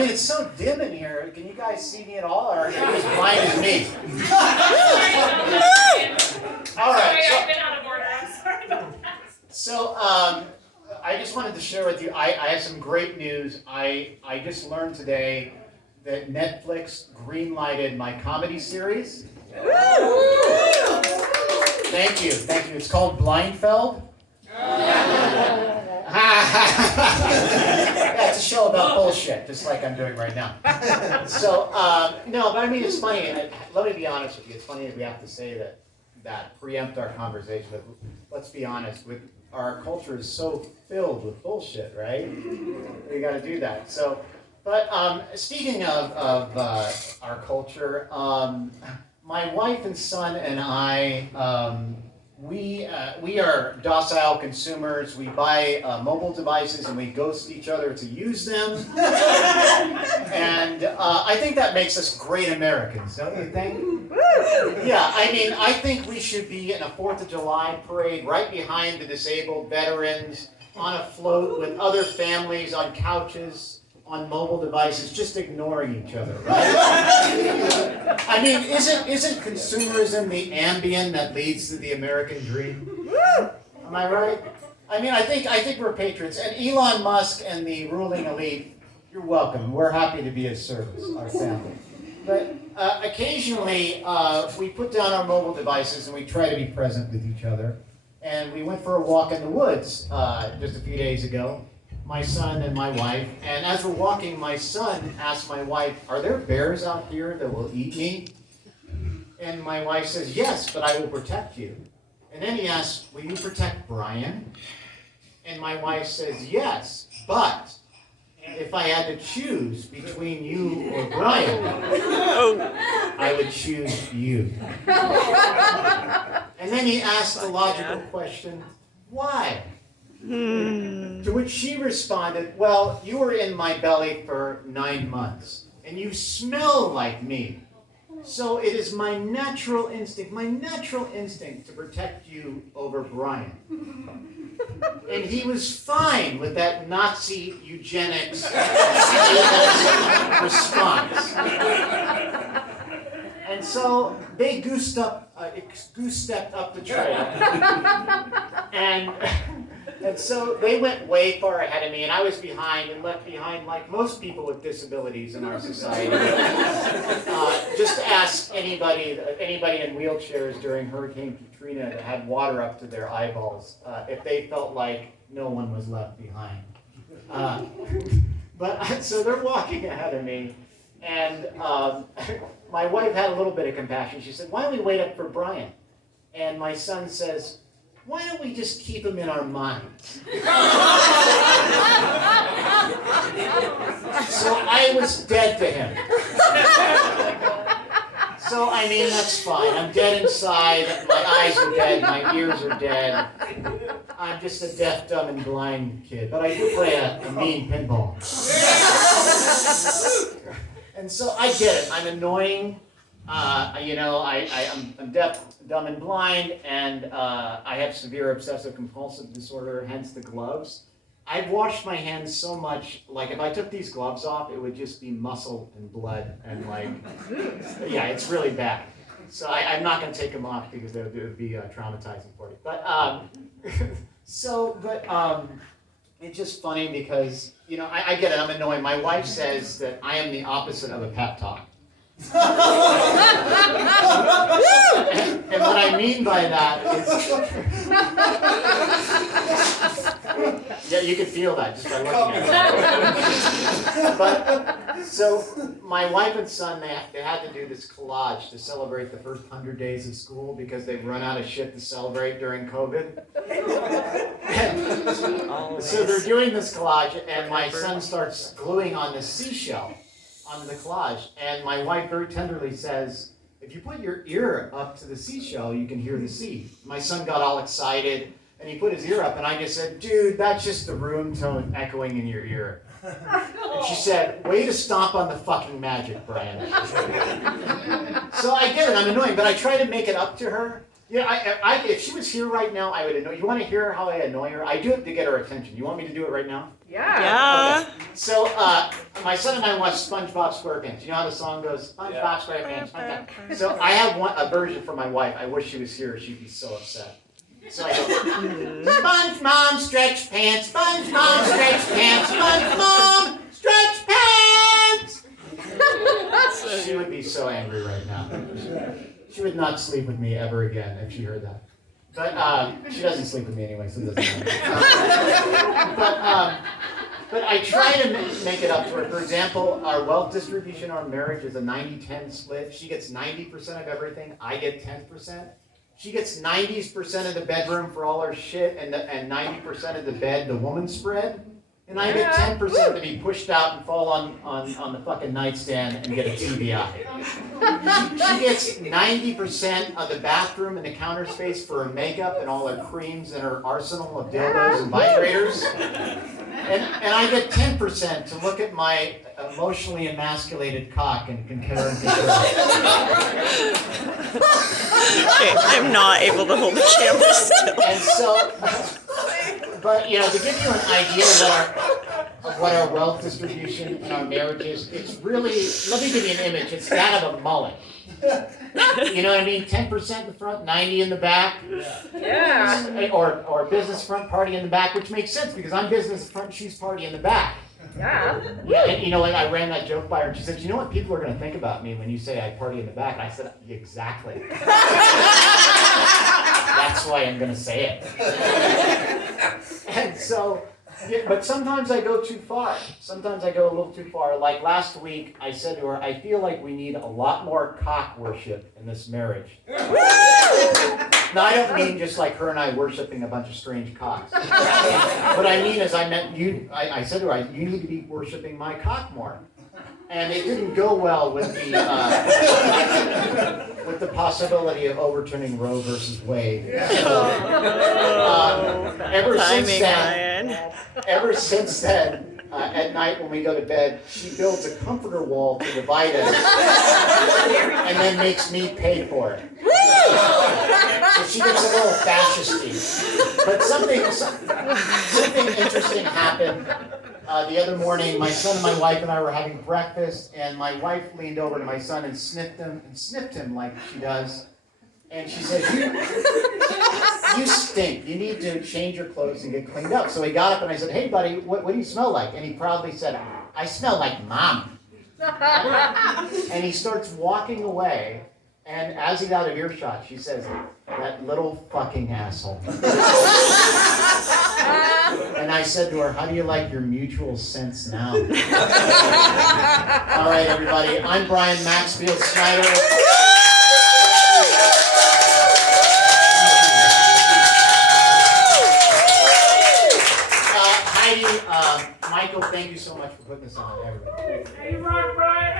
mean, it's so dim in here. Can you guys see me at all, or are you as blind as me? All right. Sorry, I've been out of order. I'm sorry about that. So, I just wanted to share with you, I have some great news. I just learned today that Netflix greenlighted my comedy series. Thank you. It's called Blindfeld. Yeah, it's a show about bullshit, just like I'm doing right now. So, no, but I mean, it's funny. Let me be honest with you. It's funny that we have to say that preempt our conversation, but let's be honest. Our culture is so filled with bullshit, right? We got to do that. So, but speaking of our culture, my wife and son and I, we are docile consumers. We buy mobile devices and we ghost each other to use them. And I think that makes us great Americans, don't you think? Yeah, I mean, I think we should be in a 4th of July parade right behind the disabled veterans, on a float with other families on couches, on mobile devices, just ignoring each other, right? I mean, isn't consumerism the Ambien that leads to the American dream? Am I right? I mean, I think we're patriots. And Elon Musk and the ruling elite, you're welcome. We're happy to be of service, our family. But occasionally, we put down our mobile devices and we try to be present with each other. And we went for a walk in the woods just a few days ago, my son and my wife. And as we're walking, my son asked my wife, "Are there bears out here that will eat me?" And my wife says, "Yes, but I will protect you." And then he asks, "Will you protect Brian?" And my wife says, "Yes, but if I had to choose between you or Brian, I would choose you." And then he asked the logical question, "Why?" To which she responded, "Well, you were in my belly for 9 months, and you smell like me. So it is my natural instinct to protect you over Brian." And he was fine with that Nazi eugenics response. And so they goose-stepped up the trail. And so they went way far ahead of me, and I was behind and left behind like most people with disabilities in our society. Just ask anybody in wheelchairs during Hurricane Katrina that had water up to their eyeballs if they felt like no one was left behind. So they're walking ahead of me, and my wife had a little bit of compassion. She said, "Why don't we wait up for Brian?" And my son says, "Why don't we just keep him in our minds?" So I was dead to him. So, I mean, that's fine. I'm dead inside. My eyes are dead. My ears are dead. I'm just a deaf, dumb, and blind kid. But I do play a mean pinball. And so I get it. I'm annoying. I'm deaf, dumb, and blind, and I have severe obsessive-compulsive disorder, hence the gloves. I've washed my hands so much, like if I took these gloves off, it would just be muscle and blood, and yeah, it's really bad. So I'm not going to take them off because it would be traumatizing for you. But, it's just funny because, I get it, I'm annoying. My wife says that I am the opposite of a pep talk. And what I mean by that is, yeah, you can feel that just by looking at it. But so my wife and son, they had to do this collage to celebrate the first 100 days of school because they've run out of shit to celebrate during COVID. So they're doing this collage, and my son starts gluing on this seashell onto the collage, and my wife very tenderly says, "If you put your ear up to the seashell, you can hear the sea." My son got all excited, and he put his ear up, and I just said, "Dude, that's just the room tone echoing in your ear." And she said, "Way to stomp on the fucking magic, Brian." So I get it, I'm annoying, but I try to make it up to her. If she was here right now, I would annoy. You want to hear how I annoy her? I do it to get her attention. You want me to do it right now? Yeah. Okay. So my son and I watch SpongeBob SquarePants. You know how the song goes? SpongeBob SquarePants. SpongeBob. So I have a version for my wife. I wish she was here. She'd be so upset. So I go, SpongeBob stretch pants, SpongeBob stretch pants, SpongeBob stretch pants. She would be so angry right now. She would not sleep with me ever again if she heard that. But she doesn't sleep with me anyway, so it doesn't matter. But I try to make it up to her. For example, our wealth distribution in our marriage is a 90-10 split. She gets 90% of everything. I get 10%. She gets 90% of the bedroom for all her shit, and 90% of the bed, the woman spread. And I get 10% to be pushed out and fall on the fucking nightstand and get a TBI. She gets 90% of the bathroom and the counter space for her makeup and all her creams and her arsenal of dildos and vibrators. And I get 10% to look at my emotionally emasculated cock and compare and contrast. Okay, I'm not able to hold the camera still. And so, but to give you an idea of what our wealth distribution in our marriage is, it's really, let me give you an image. It's that of a mullet. You know what I mean? 10% in the front, 90 in the back. Yeah. Or business front, party in the back, which makes sense because I'm business front, she's party in the back. Yeah. Yeah, and you know what? I ran that joke by her, and she said, "You know what people are going to think about me when you say I party in the back?" And I said, "Exactly." That's why I'm going to say it. And so, but sometimes I go too far. Sometimes I go a little too far. Like last week, I said to her, "I feel like we need a lot more cock worship in this marriage." Now, I don't mean just like her and I worshiping a bunch of strange cocks. What I mean is I meant you, I said to her, "You need to be worshiping my cock more." And it didn't go well with the possibility of overturning Roe versus Wade. Ever since then, at night when we go to bed, she builds a comforter wall to divide us and then makes me pay for it. So she gets a little fascisty. But something interesting happened. The other morning, my son and my wife and I were having breakfast, and my wife leaned over to my son and sniffed him like she does. And she said, you stink. You need to change your clothes and get cleaned up. So he got up and I said, "Hey, buddy, what do you smell like?" And he proudly said, "I smell like Mom." And he starts walking away. And as he's out of earshot, she says, "That little fucking asshole." And I said to her, "How do you like your mutual sense now?" All right, everybody. I'm Brian Maxfield Snyder. Heidi, Michael, thank you so much for putting this on, everybody. Hey, rock, Brian.